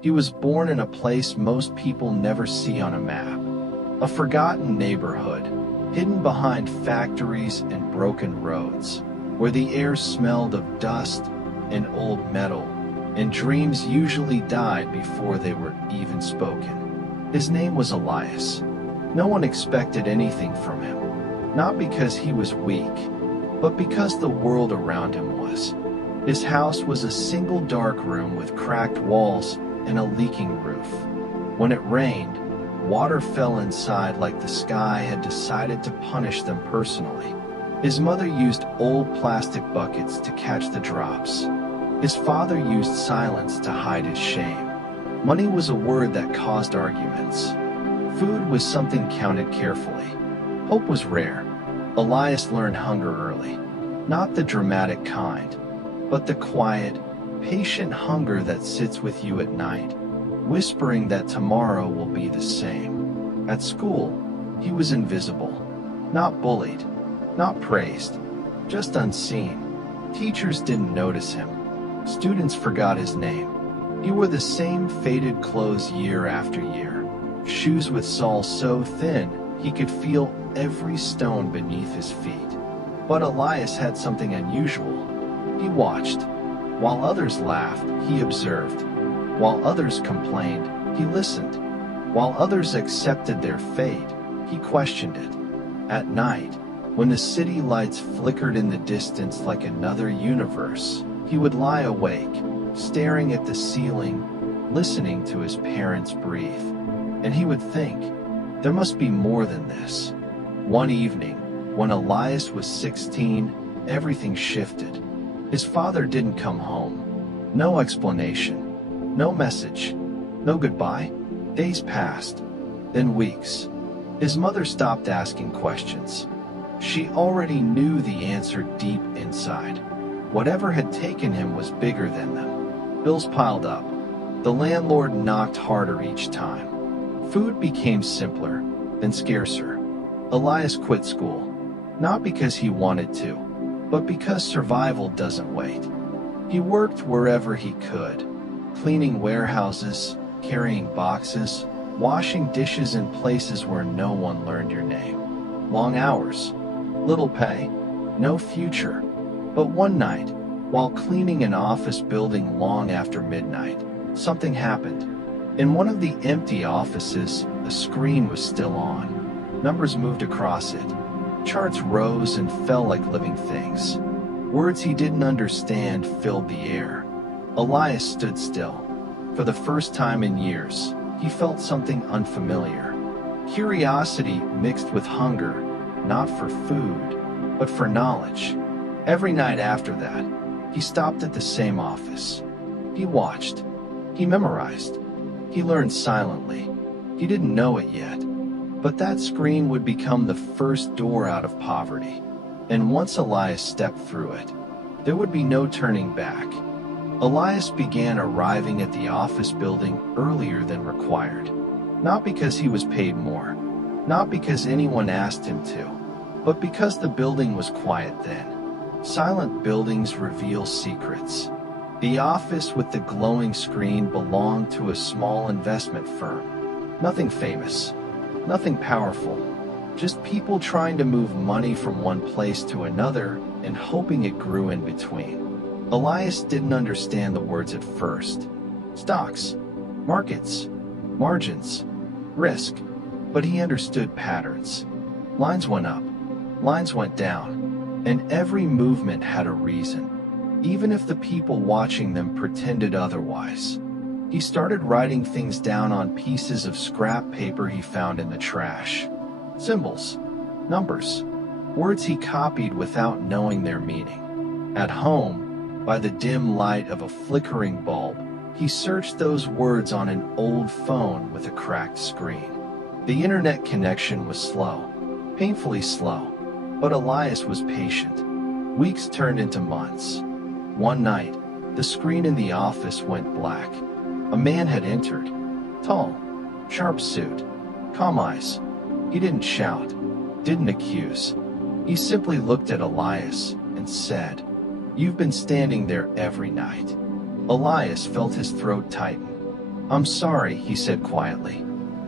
He was born in a place most people never see on a map. A forgotten neighborhood, hidden behind factories and broken roads, where the air smelled of dust and old metal, and dreams usually died before they were even spoken. His name was Elias. No one expected anything from him, not because he was weak, but because the world around him was. His house was a single dark room with cracked walls and a leaking roof. When it rained, water fell inside like the sky had decided to punish them personally. His mother used old plastic buckets to catch the drops. His father used silence to hide his shame. Money was a word that caused arguments. Food was something counted carefully. Hope was rare. Elias learned hunger early. Not the dramatic kind, but the quiet, patient hunger that sits with you at night, whispering that tomorrow will be the same. At school, he was invisible. Not bullied, not praised, just unseen. Teachers didn't notice him. Students forgot his name. He wore the same faded clothes year after year, shoes with soles so thin he could feel every stone beneath his feet. But Elias had something unusual. He watched. While others laughed, he observed. While others complained, he listened. While others accepted their fate, he questioned it. At night, when the city lights flickered in the distance like another universe, he would lie awake, staring at the ceiling, listening to his parents breathe. And he would think, there must be more than this. One evening, when Elias was 16, everything shifted. His father didn't come home. No explanation. No message. No goodbye. Days passed. Then weeks. His mother stopped asking questions. She already knew the answer deep inside. Whatever had taken him was bigger than them. Bills piled up. The landlord knocked harder each time. Food became simpler, then scarcer. Elias quit school. Not because he wanted to, but because survival doesn't wait. He worked wherever he could, cleaning warehouses, carrying boxes, washing dishes in places where no one learned your name. Long hours, little pay, no future. But one night, while cleaning an office building long after midnight, something happened. In one of the empty offices, a screen was still on. Numbers moved across it. Charts rose and fell like living things. Words he didn't understand filled the air. Elias stood still. For the first time in years, he felt something unfamiliar. Curiosity mixed with hunger, not for food, but for knowledge. Every night after that, he stopped at the same office. He watched. He memorized. He learned silently. He didn't know it yet. But that screen would become the first door out of poverty. And once Elias stepped through it, there would be no turning back. Elias began arriving at the office building earlier than required. Not because he was paid more, not because anyone asked him to, but because the building was quiet then. Silent buildings reveal secrets. The office with the glowing screen belonged to a small investment firm. Nothing famous. Nothing powerful, just people trying to move money from one place to another and hoping it grew in between. Elias didn't understand the words at first. Stocks, markets, margins, risk, but he understood patterns. Lines went up, lines went down, and every movement had a reason, even if the people watching them pretended otherwise. He started writing things down on pieces of scrap paper he found in the trash. Symbols, numbers, words he copied without knowing their meaning. At home, by the dim light of a flickering bulb, he searched those words on an old phone with a cracked screen. The internet connection was slow, painfully slow, but Elias was patient. Weeks turned into months. One night, the screen in the office went black. A man had entered. Tall, sharp suit, calm eyes. He didn't shout, didn't accuse. He simply looked at Elias and said, "You've been standing there every night." Elias felt his throat tighten. "I'm sorry," he said quietly.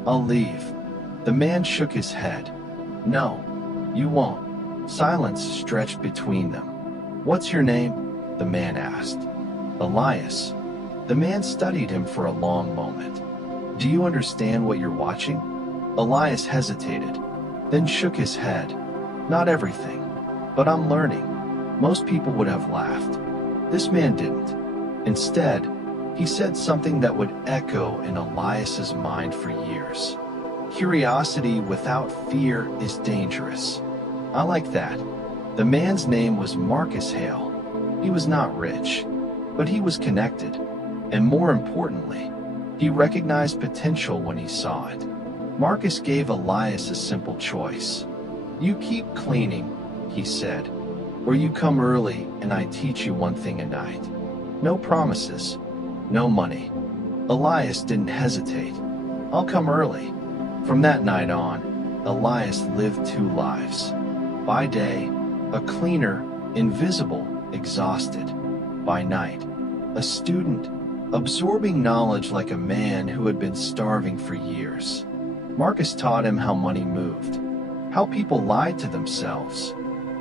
"I'll leave." The man shook his head. "No, you won't." Silence stretched between them. "What's your name?" the man asked. "Elias." The man studied him for a long moment. "Do you understand what you're watching?" Elias hesitated, then shook his head. "Not everything, but I'm learning." Most people would have laughed. This man didn't. Instead, he said something that would echo in Elias's mind for years. "Curiosity without fear is dangerous." I like that. The man's name was Marcus Hale. He was not rich, but he was connected. And more importantly, he recognized potential when he saw it. Marcus gave Elias a simple choice. "You keep cleaning," he said, "or you come early and I teach you one thing a night." No promises, no money. Elias didn't hesitate. "I'll come early." From that night on, Elias lived two lives. By day, a cleaner, invisible, exhausted. By night, a student, absorbing knowledge like a man who had been starving for years. Marcus taught him how money moved, how people lied to themselves,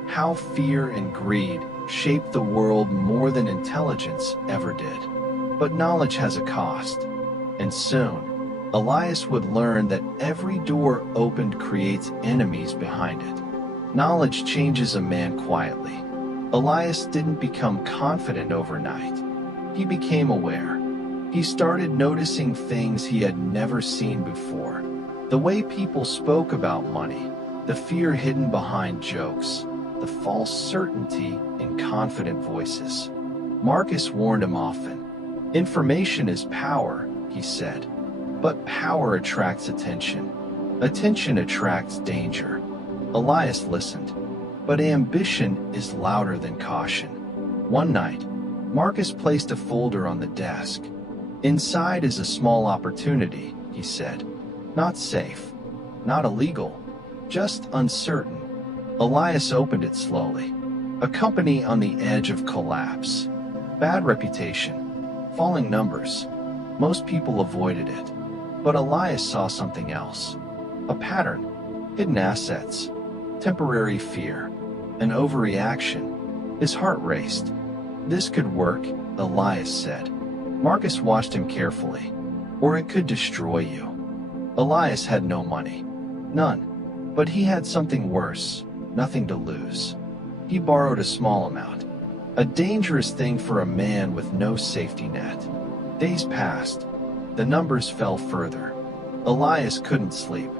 how fear and greed shaped the world more than intelligence ever did. But knowledge has a cost, and soon, Elias would learn that every door opened creates enemies behind it. Knowledge changes a man quietly. Elias didn't become confident overnight. He became aware. He started noticing things he had never seen before. The way people spoke about money, the fear hidden behind jokes, the false certainty in confident voices. Marcus warned him often. "Information is power," he said. "But power attracts attention. Attention attracts danger." Elias listened. But ambition is louder than caution. One night, Marcus placed a folder on the desk. "Inside is a small opportunity," he said. "Not safe, not illegal, just uncertain." Elias opened it slowly. A company on the edge of collapse. Bad reputation. Falling numbers. Most people avoided it. But Elias saw something else. A pattern. Hidden assets. Temporary fear. An overreaction. His heart raced. "This could work," Elias said. Marcus watched him carefully. "Or it could destroy you." Elias had no money. None. But he had something worse. Nothing to lose. He borrowed a small amount. A dangerous thing for a man with no safety net. Days passed. The numbers fell further. Elias couldn't sleep.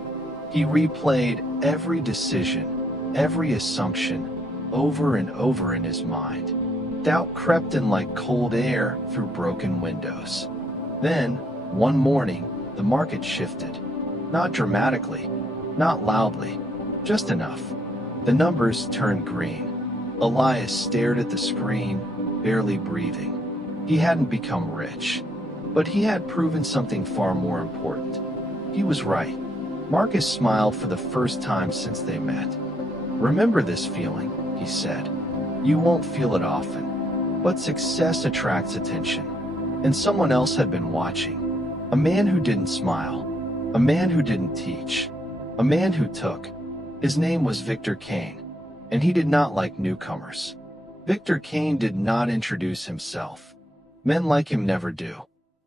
He replayed every decision, every assumption, over and over in his mind. Doubt crept in like cold air through broken windows. Then, one morning, the market shifted. Not dramatically, not loudly, just enough. The numbers turned green. Elias stared at the screen, barely breathing. He hadn't become rich, but he had proven something far more important. He was right. Marcus smiled for the first time since they met. "Remember this feeling," he said. "You won't feel it often, but success attracts attention." And someone else had been watching. A man who didn't smile. A man who didn't teach. A man who took. His name was Victor Kane, and he did not like newcomers. Victor Kane did not introduce himself. Men like him never do.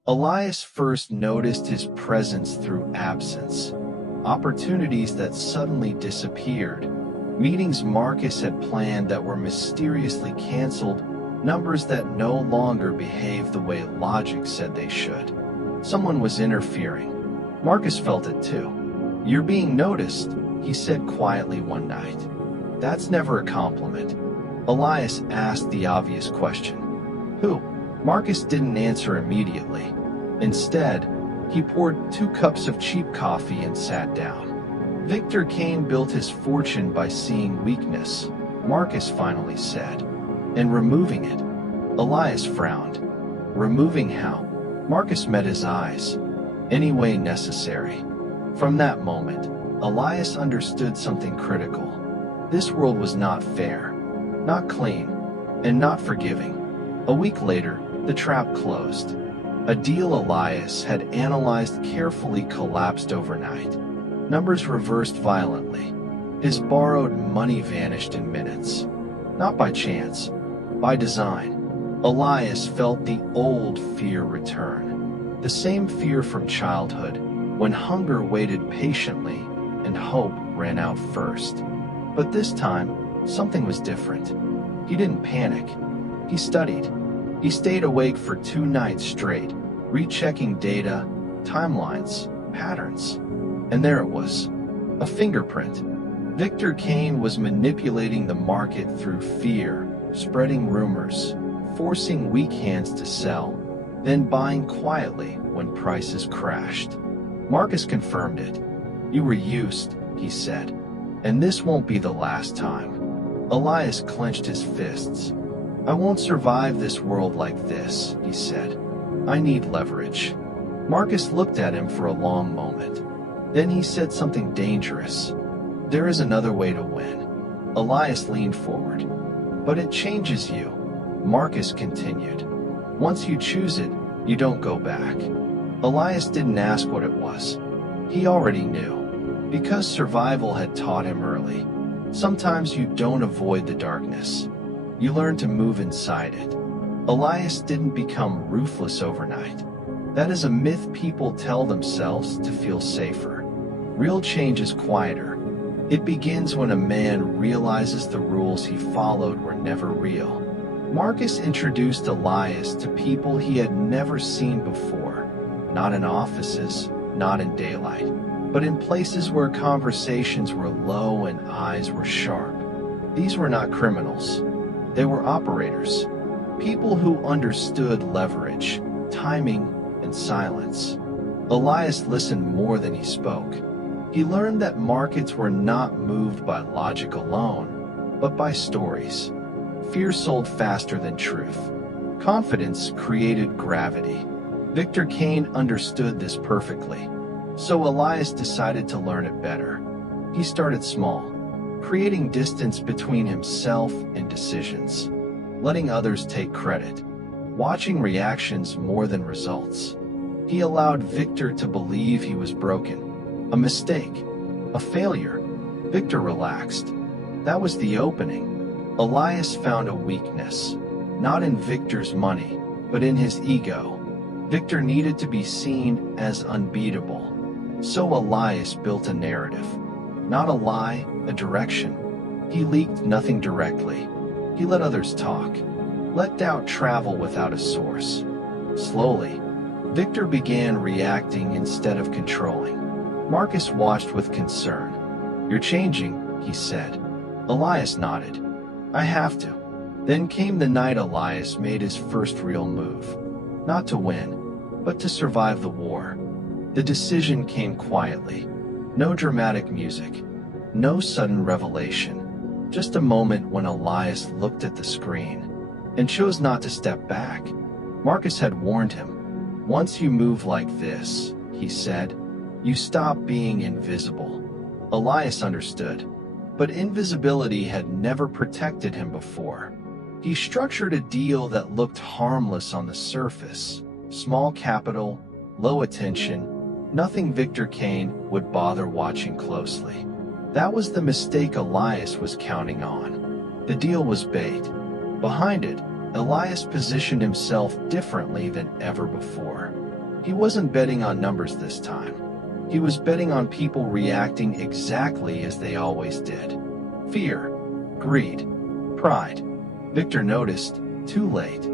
Elias first noticed his presence through absence. Opportunities that suddenly disappeared. Meetings Marcus had planned that were mysteriously canceled. Numbers that no longer behaved the way logic said they should. Someone was interfering. Marcus felt it too. "You're being noticed," he said quietly one night. "That's never a compliment." Elias asked the obvious question. "Who?" Marcus didn't answer immediately. Instead, he poured 2 cups of cheap coffee and sat down. "Victor Kane built his fortune by seeing weakness," Marcus finally said. "And removing it." Elias frowned. "Removing how?" Marcus met his eyes. "Any way necessary." From that moment, Elias understood something critical. This world was not fair, not clean, and not forgiving. A week later, the trap closed. A deal Elias had analyzed carefully collapsed overnight. Numbers reversed violently. His borrowed money vanished in minutes. Not by chance, by design. Elias felt the old fear return. The same fear from childhood, when hunger waited patiently and hope ran out first. But this time, something was different. He didn't panic. He studied. He stayed awake for 2 nights straight, rechecking data, timelines, patterns. And there it was, a fingerprint. Victor Kane was manipulating the market through fear, spreading rumors, forcing weak hands to sell, then buying quietly when prices crashed. Marcus confirmed it. "You were used," he said, "and this won't be the last time." Elias clenched his fists. "I won't survive this world like this," he said. "I need leverage." Marcus looked at him for a long moment. Then he said something dangerous. "There is another way to win." Elias leaned forward. "But it changes you," Marcus continued. "Once you choose it, you don't go back." Elias didn't ask what it was. He already knew. Because survival had taught him early. Sometimes you don't avoid the darkness. You learn to move inside it. Elias didn't become ruthless overnight. That is a myth people tell themselves to feel safer. Real change is quieter. It begins when a man realizes the rules he followed were never real. Marcus introduced Elias to people he had never seen before, not in offices, not in daylight, but in places where conversations were low and eyes were sharp. These were not criminals. They were operators, people who understood leverage, timing, and silence. Elias listened more than he spoke. He learned that markets were not moved by logic alone, but by stories. Fear sold faster than truth. Confidence created gravity. Victor Kane understood this perfectly. So Elias decided to learn it better. He started small, creating distance between himself and decisions, letting others take credit, watching reactions more than results. He allowed Victor to believe he was broken, a mistake, a failure. Victor relaxed. That was the opening. Elias found a weakness, not in Victor's money, but in his ego. Victor needed to be seen as unbeatable. So Elias built a narrative. Not a lie, a direction. He leaked nothing directly. He let others talk. Let doubt travel without a source. Slowly, Victor began reacting instead of controlling. Marcus watched with concern. "You're changing," he said. Elias nodded. "I have to." Then came the night Elias made his first real move. Not to win, but to survive the war. The decision came quietly. No dramatic music. No sudden revelation. Just a moment when Elias looked at the screen and chose not to step back. Marcus had warned him. "Once you move like this," he said, "you stop being invisible." Elias understood. But invisibility had never protected him before. He structured a deal that looked harmless on the surface. Small capital, low attention, nothing Victor Kane would bother watching closely. That was the mistake Elias was counting on. The deal was bait. Behind it, Elias positioned himself differently than ever before. He wasn't betting on numbers this time. He was betting on people reacting exactly as they always did. Fear, greed, pride. Victor noticed, too late.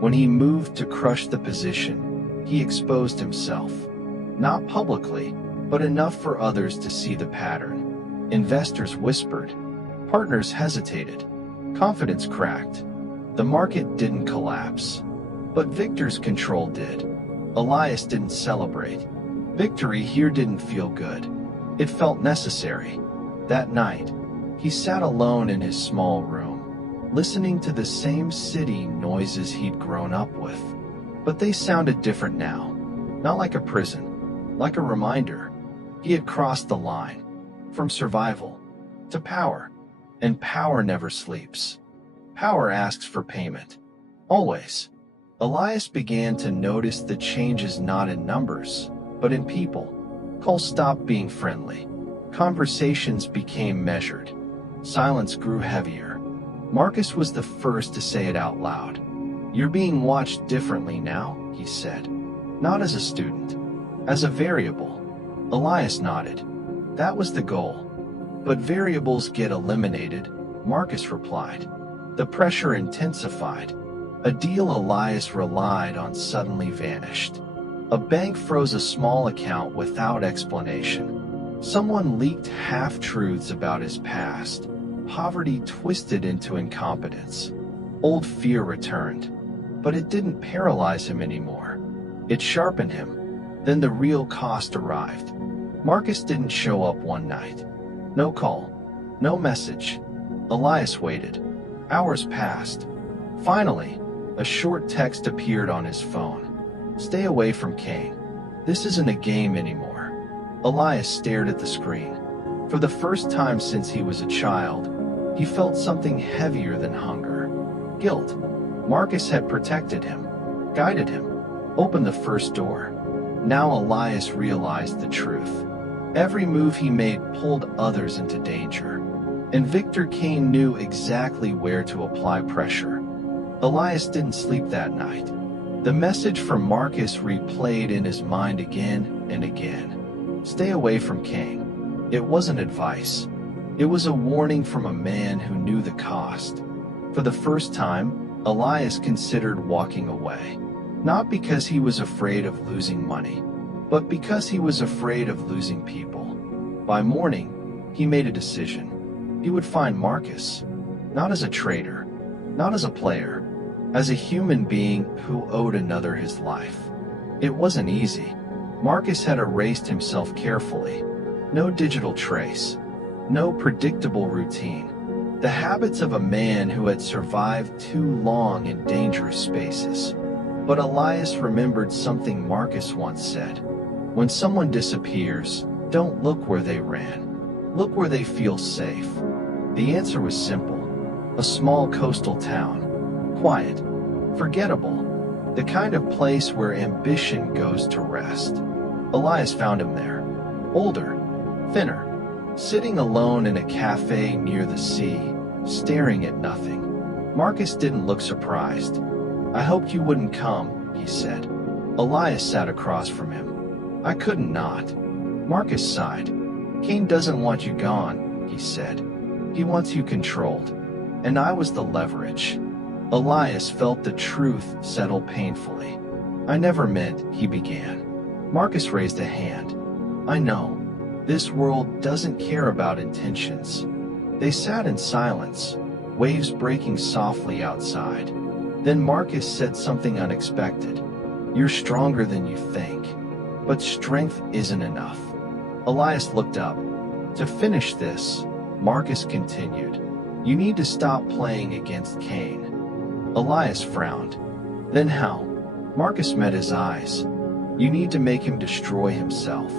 When he moved to crush the position, he exposed himself. Not publicly, but enough for others to see the pattern. Investors whispered. Partners hesitated. Confidence cracked. The market didn't collapse. But Victor's control did. Elias didn't celebrate. Victory here didn't feel good. It felt necessary. That night, he sat alone in his small room, listening to the same city noises he'd grown up with. But they sounded different now. Not like a prison, like a reminder. He had crossed the line, from survival to power. And power never sleeps. Power asks for payment. Always. Elias began to notice the changes not in numbers, but in people. Calls stopped being friendly. Conversations became measured. Silence grew heavier. Marcus was the first to say it out loud. "You're being watched differently now," he said. "Not as a student, as a variable." Elias nodded. "That was the goal. But variables get eliminated," Marcus replied. The pressure intensified. A deal Elias relied on suddenly vanished. A bank froze a small account without explanation. Someone leaked half-truths about his past. Poverty twisted into incompetence. Old fear returned. But it didn't paralyze him anymore. It sharpened him. Then the real cost arrived. Marcus didn't show up one night. No call. No message. Elias waited. Hours passed. Finally, a short text appeared on his phone. "Stay away from Kane. This isn't a game anymore." Elias stared at the screen. For the first time since he was a child, he felt something heavier than hunger. Guilt. Marcus had protected him, guided him, opened the first door. Now Elias realized the truth. Every move he made pulled others into danger. And Victor Kane knew exactly where to apply pressure. Elias didn't sleep that night. The message from Marcus replayed in his mind again and again. Stay away from Kane. It wasn't advice. It was a warning from a man who knew the cost. For the first time, Elias considered walking away. Not because he was afraid of losing money, but because he was afraid of losing people. By morning, he made a decision. He would find Marcus, not as a traitor, not as a player, as a human being who owed another his life. It wasn't easy. Marcus had erased himself carefully. No digital trace. No predictable routine. The habits of a man who had survived too long in dangerous spaces. But Elias remembered something Marcus once said. When someone disappears, don't look where they ran. Look where they feel safe. The answer was simple. A small coastal town. Quiet. Forgettable. The kind of place where ambition goes to rest. Elias found him there. Older. Thinner. Sitting alone in a cafe near the sea, staring at nothing. Marcus didn't look surprised. "I hoped you wouldn't come," he said. Elias sat across from him. "I couldn't not." Marcus sighed. "Kane doesn't want you gone," he said. "He wants you controlled." And I was the leverage. Elias felt the truth settle painfully. "I never meant," he began. Marcus raised a hand. "I know. This world doesn't care about intentions." They sat in silence, waves breaking softly outside. Then Marcus said something unexpected. "You're stronger than you think. But strength isn't enough." Elias looked up. "To finish this," Marcus continued, "you need to stop playing against Kane." Elias frowned. "Then how?" Marcus met his eyes. "You need to make him destroy himself."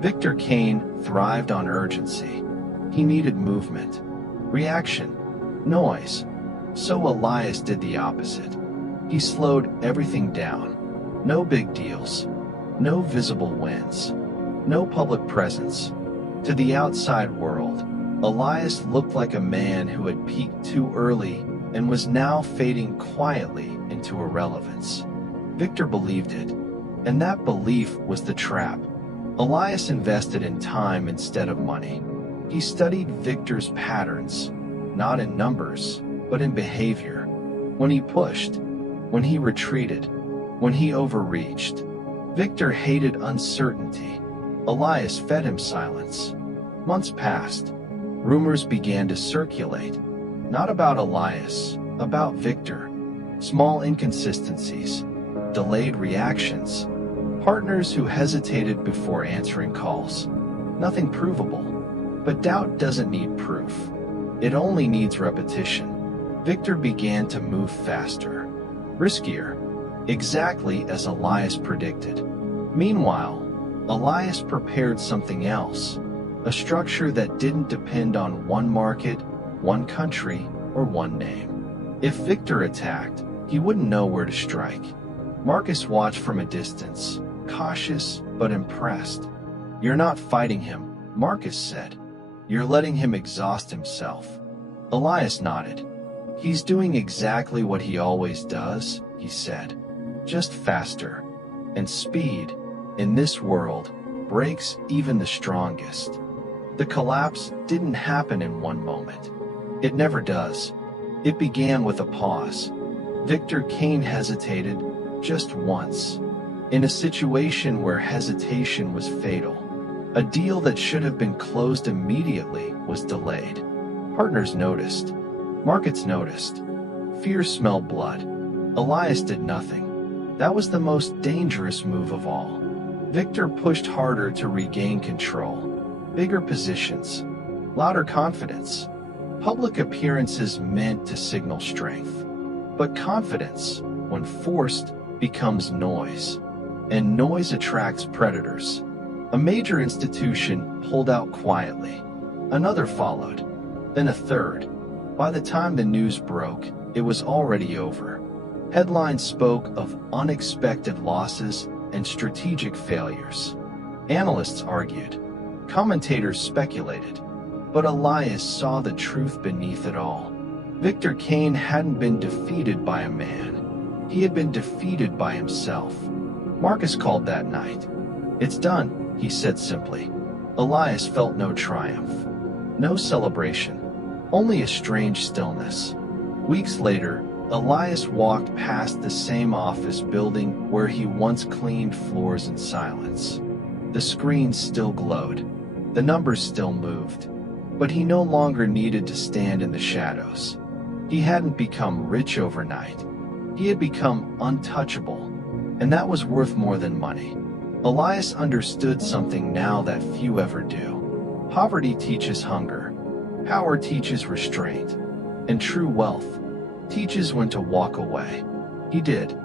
Victor Kane thrived on urgency. He needed movement, reaction, noise. So Elias did the opposite. He slowed everything down. No big deals. No visible wins. No public presence. To the outside world, Elias looked like a man who had peaked too early and was now fading quietly into irrelevance. Victor believed it, and that belief was the trap. Elias invested in time instead of money. He studied Victor's patterns, not in numbers, but in behavior. When he pushed, when he retreated, when he overreached. Victor hated uncertainty. Elias fed him silence. Months passed. Rumors began to circulate. Not about Elias, about Victor. Small inconsistencies, delayed reactions, partners who hesitated before answering calls. Nothing provable. But doubt doesn't need proof. It only needs repetition. Victor began to move faster, riskier, exactly as Elias predicted. Meanwhile, Elias prepared something else, a structure that didn't depend on one market, one country, or one name. If Victor attacked, He wouldn't know where to strike. Marcus watched from a distance, cautious but impressed. "You're not fighting him," Marcus said. "You're letting him exhaust himself." Elias nodded. "He's doing exactly what he always does," he said. "Just faster." And speed, in this world, breaks even the strongest. The collapse didn't happen in one moment. It never does. It began with a pause. Victor Kane hesitated just once. In a situation where hesitation was fatal. A deal that should have been closed immediately was delayed. Partners noticed. Markets noticed. Fear smelled blood. Elias did nothing. That was the most dangerous move of all. Victor pushed harder to regain control. Bigger positions. Louder confidence. Public appearances meant to signal strength. But confidence, when forced, becomes noise. And noise attracts predators. A major institution pulled out quietly. Another followed. Then a third. By the time the news broke, it was already over. Headlines spoke of unexpected losses and strategic failures. Analysts argued. Commentators speculated. But Elias saw the truth beneath it all. Victor Kane hadn't been defeated by a man. He had been defeated by himself. Marcus called that night. "It's done," he said simply. Elias felt no triumph. No celebration. Only a strange stillness. Weeks later, Elias walked past the same office building where he once cleaned floors in silence. The screens still glowed. The numbers still moved. But he no longer needed to stand in the shadows. He hadn't become rich overnight. He had become untouchable, and that was worth more than money. Elias understood something now that few ever do. Poverty teaches hunger. Power teaches restraint. And true wealth teaches when to walk away. He did.